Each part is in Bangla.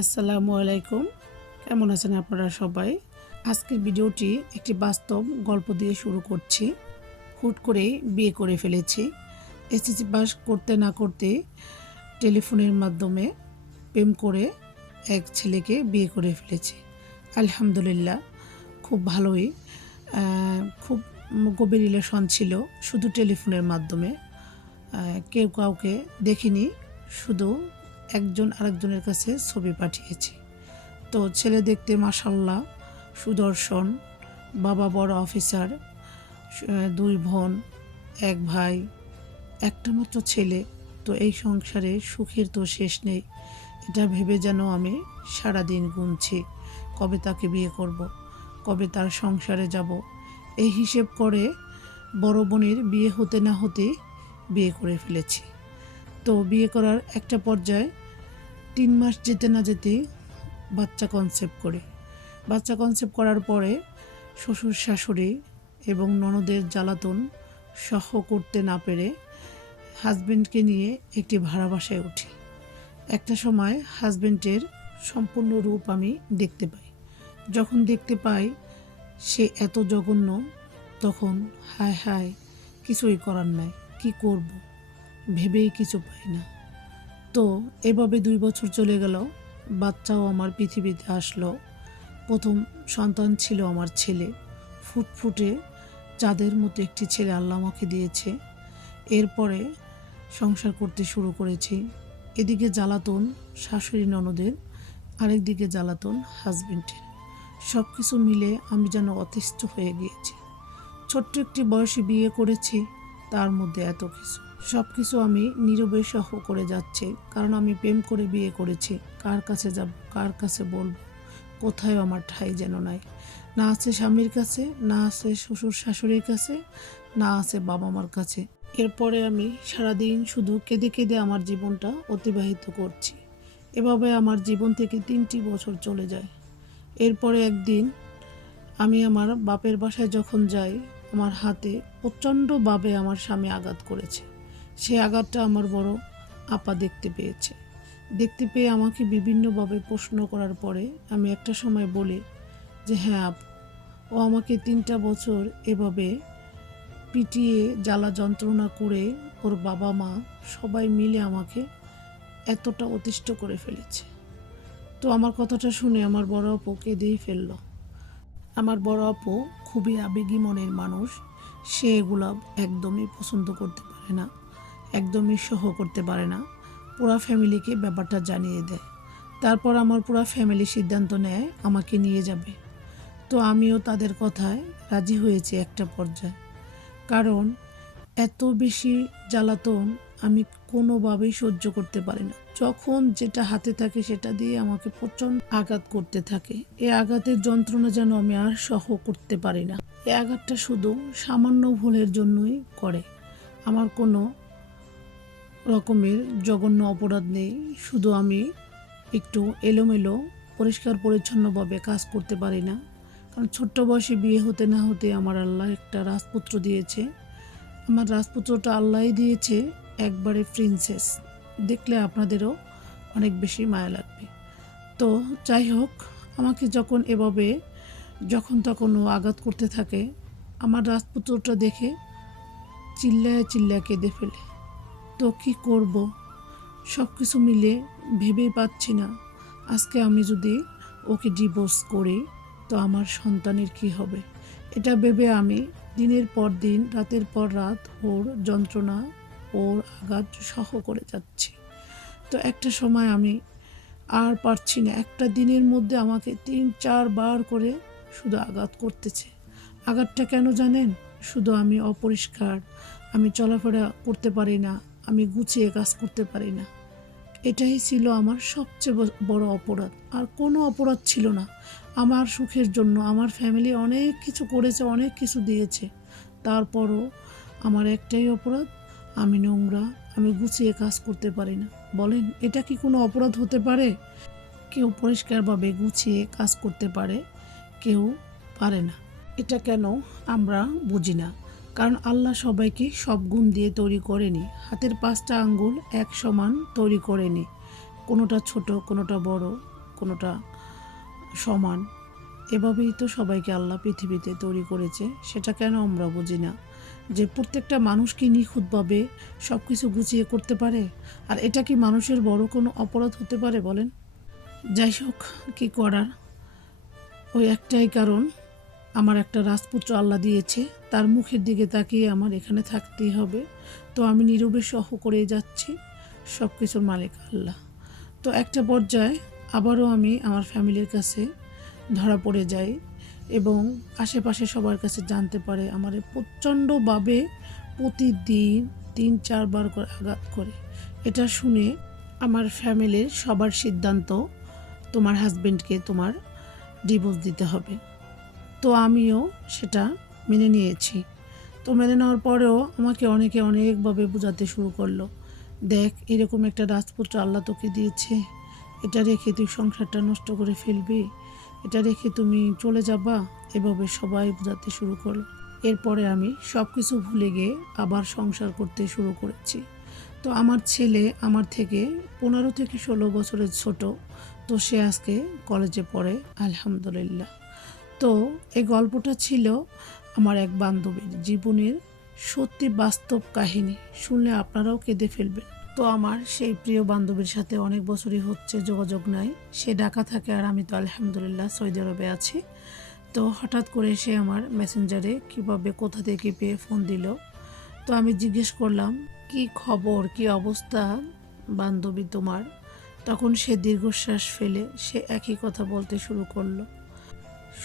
আসসালামু আলাইকুম। কেমন আছেন আপনারা সবাই? আজকের ভিডিওটি একটি বাস্তব গল্প দিয়ে শুরু করছি। হুট করেই বিয়ে করে ফেলেছি। এসএসসি পাস করতে না করতে টেলিফোনের মাধ্যমে প্রেম করে এক ছেলেকে বিয়ে করে ফেলেছি। আলহামদুলিল্লাহ, খুব ভালোই খুব গভীর রিলেশন ছিল শুধু টেলিফোনের মাধ্যমে। কেউ কাউকে দেখিনি, শুধু একজন আরেকজনের কাছে ছবি পাঠিয়েছি। তো ছেলে দেখতে মাসাল্লাহ সুদর্শন, বাবা বড় অফিসার দুই বোন, এক ভাই, একটা মাত্র ছেলে। তো এই সংসারে সুখের তো শেষ নেই। এটা ভেবে যেন আমি সারাদিন গুনছি, কবে তাকে বিয়ে করব, কবে তার সংসারে যাব। এই হিসেব করে বড় বোনের বিয়ে হতে না হতে বিয়ে করে ফেলেছি। তো বিয়ে করার একটা পর্যায়ে তিন মাস যেতে না যেতে বাচ্চা কনসেপ্ট করে। বাচ্চা কনসেপ্ট করার পরে শ্বশুর শাশুড়ি এবং ননদের জ্বালাতন সহ করতে না পেরে হাজবেন্ডকে নিয়ে একটি ভাড়া বাসায় উঠি। একটা সময় হাজবেন্ডের সম্পূর্ণ রূপ আমি দেখতে পাই। যখন দেখতে পাই সে এত জঘন্য, তখন হায় হায়, কিছুই করার নাই। কি করব? ভেবেই কিছু পাই না। তো এভাবে দুই বছর চলে গেল, বাচ্চাও আমার পৃথিবীতে আসলো। প্রথম সন্তান ছিল আমার ছেলে। ফুটফুটে চাঁদের মতো একটি ছেলে আল্লাহ আমাকে দিয়েছে। এরপরে সংসার করতে শুরু করেছি। এদিকে জ্বালাতন শাশুড়ি ননদের, আরেকদিকে জ্বালাতন হাজবেন্ডের। সব কিছু মিলে আমি যেন অতিষ্ঠ হয়ে গিয়েছি। ছোট্ট একটি বয়সে বিয়ে করেছি, তার মধ্যে এত কিছু। সব কিছু আমি নীরবে সহ করে যাচ্ছে, কারণ আমি প্রেম করে বিয়ে করেছি। কার কাছে যাব, কার কাছে বলব? কোথায় আমার ঠাই যেন নাই? না আছে স্বামীর কাছে, না আছে শ্বশুর শাশুড়ির কাছে, না আছে বাবা মার কাছে। এরপরে আমি সারাদিন শুধু কেঁদে কেঁদে আমার জীবনটা অতিবাহিত করছি। এভাবে আমার জীবন থেকে তিনটি বছর চলে যায়। এরপরে একদিন আমি আমার বাপের বাসায় যখন যাই, আমার হাতে প্রচণ্ডভাবে আমার স্বামী আঘাত করেছে। সেই আঘাতটা আমার বড় আপা দেখতে পেয়েছে। দেখতে পেয়ে আমাকে বিভিন্নভাবে প্রশ্ন করার পরে আমি একটা সময় বলি যে হ্যাঁ আপু, ও আমাকে তিনটা বছর এভাবে পিটিয়ে জ্বালা যন্ত্রণা করে ওর বাবা মা সবাই মিলে আমাকে এতটা অতিষ্ঠ করে ফেলেছে। তো আমার কথাটা শুনে আমার বড় আপু কেঁদেই ফেলল। আমার বড় আপু খুবই আবেগী মনের মানুষ। সে এগুলো একদমই পছন্দ করতে পারে না। একদমই সহ করতে পারে না। পুরা ফ্যামিলিকে ব্যাপারটা জানিয়ে দেয়। তারপর আমার পুরা ফ্যামিলি সিদ্ধান্ত নেয়, আমাকে নিয়ে যাবে। তো আমিও তাদের কথায় রাজি হয়েছি একটা পর্যায়ে। কারণ, এত বেশি জ্বালাতন আমি কোনোভাবেই সহ্য করতে পারি না। যখন যেটা হাতে থাকে সেটা দিয়ে আমাকে প্রচণ্ড আঘাত করতে থাকে। এই আঘাতের যন্ত্রণা যেন আমি আর সহ করতে পারি না। এই আঘাতটা শুধু সামান্য ভুলের জন্যই করে। আমার কোনো রকমের জঘন্য অপরাধ নেই। শুধু আমি একটু এলোমেলো, পরিষ্কার, পরিচ্ছন্নভাবে কাজ করতে পারি না। কারণ ছোট্ট বয়সে বিয়ে হতে না হতে আমার আল্লাহ একটা রাজপুত্র দিয়েছে। আমার রাজপুত্রটা আল্লাহই দিয়েছে একবারে প্রিন্সেস। দেখলে আপনাদেরও অনেক বেশি মায়া লাগবে। তো যাই হোক, আমাকে যখন এভাবে, যখন তখন ও আঘাত করতে থাকে, আমার রাজপুত্রটা দেখে চিল্লায় চিল্লায় কেঁদে ফেলে। তো কি করব? সব কিছু মিলে ভেবেই পাচ্ছি না। আজকে আমি যদি ওকে ডিভোর্স করি, তো আমার সন্তানের কি হবে? এটা ভেবে আমি দিনের পর দিন, রাতের পর রাত ওর যন্ত্রণা, ওর আঘাত সহ করে যাচ্ছি। তো একটা সময় আমি আর পারছি না। একটা দিনের মধ্যে আমাকে তিন চারবার করে শুধু আঘাত করতেছে। আঘাতটা কেন জানেন? শুধু আমি অপরিষ্কার, আমি চলাফেরা করতে পারি না। আমি গুছিয়ে কাজ করতে পারি না। এটাই ছিল আমার সবচেয়ে বড় অপরাধ। আর কোনো অপরাধ ছিল না। আমার সুখের জন্য আমার ফ্যামিলি অনেক কিছু করেছে, অনেক কিছু দিয়েছে। তারপরও আমার একটাই অপরাধ, আমি নোংরা, আমি গুছিয়ে কাজ করতে পারি না। বলেন, এটা কি কোনো অপরাধ হতে পারে? কেউ পরিষ্কারভাবে গুছিয়ে কাজ করতে পারে, কেউ পারে না। এটা কেন আমরা বুঝি না। কারণ আল্লাহ সবাইকে সব গুণ দিয়ে তৈরি করেনি। হাতের পাঁচটা আঙ্গুল এক সমান তৈরি করেনি। কোনোটা ছোট, কোনোটা বড়, কোনোটা সমান। এভাবেই তো সবাইকে আল্লাহ পৃথিবীতে তৈরি করেছে, সেটা কেন আমরা বুঝি না? যে প্রত্যেকটা মানুষ কি নিখুঁতভাবে সব কিছু গুছিয়ে করতে পারে? আর এটা কি মানুষের বড় কোনো অপরাধ হতে পারে বলেন? যাই হোক, কী করার? ওই একটাই কারণ আমার একটা রাজপুত্র আল্লাহ দিয়েছে, তার মুখের দিকে তাকিয়ে আমার এখানে থাকতেই হবে। তো আমি নীরবে সহ করে যাচ্ছি সব কিছুর মালিক আল্লাহ। তো একটা পর্যায়ে আবারও আমি আমার ফ্যামিলির কাছে ধরা পড়ে যাই এবং আশেপাশে সবার কাছে জানতে পারে আমার প্রচণ্ডভাবে প্রতিদিন তিন, চারবার করে আঘাত করে। এটা শুনে আমার ফ্যামিলির সবার সিদ্ধান্ত, তোমার হাজবেন্ডকে তোমার ডিভোর্স দিতে হবে। তো আমিও সেটা মেনে নিয়েছি। তো মেনে নেওয়ার পরেও আমাকে অনেকে অনেকভাবে বোঝাতে শুরু করল। দেখ, এরকম একটা রাজপুত্র আল্লাহ তোকে দিয়েছে। এটা রেখে তুই সংসারটা নষ্ট করে ফেলবি। এটা রেখে তুমি চলে যাবা। এভাবে সবাই বোঝাতে শুরু করল। এরপরে আমি সব কিছু ভুলে গিয়ে আবার সংসার করতে শুরু করেছি। তো আমার ছেলে আমার থেকে পনেরো থেকে ষোলো বছরের ছোট। তো সে আজকে কলেজে পড়ে, আলহামদুলিল্লাহ। তো এই গল্পটা ছিল আমার এক বান্ধবীর জীবনের সত্যি বাস্তব কাহিনী। শুনলে আপনারাও কেঁদে ফেলবেন। তো আমার সেই প্রিয় বান্ধবীর সাথে অনেক বছরই হচ্ছে যোগাযোগ নাই। সে ঢাকা থাকে আর আমি তো আলহামদুলিল্লাহ সৌদি আরবে আছি। তো হঠাৎ করে সে আমার মেসেঞ্জারে কীভাবে, কোথা থেকে পেয়ে ফোন দিল। তো আমি জিজ্ঞেস করলাম, কি খবর? কি অবস্থা বান্ধবী তোমার? তখন সে দীর্ঘশ্বাস ফেলে সে একই কথা বলতে শুরু করল।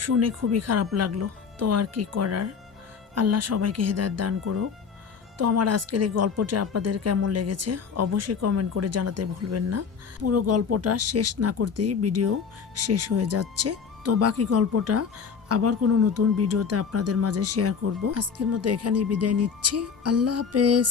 শুনে খুবই খারাপ লাগল। তো আর কি করার? আল্লাহ সবাইকে হেদায়ত দান করুক। তো আমার আজকের এই গল্পটি আপনাদের কেমন লেগেছে অবশ্যই কমেন্ট করে জানাতে ভুলবেন না। পুরো গল্পটা শেষ না করতেই ভিডিও শেষ হয়ে যাচ্ছে। তো বাকি গল্পটা আবার কোনো নতুন ভিডিওতে আপনাদের মাঝে শেয়ার করব। আজকের মতো এখানেই বিদায় নিচ্ছি। আল্লাহ হাফেজ।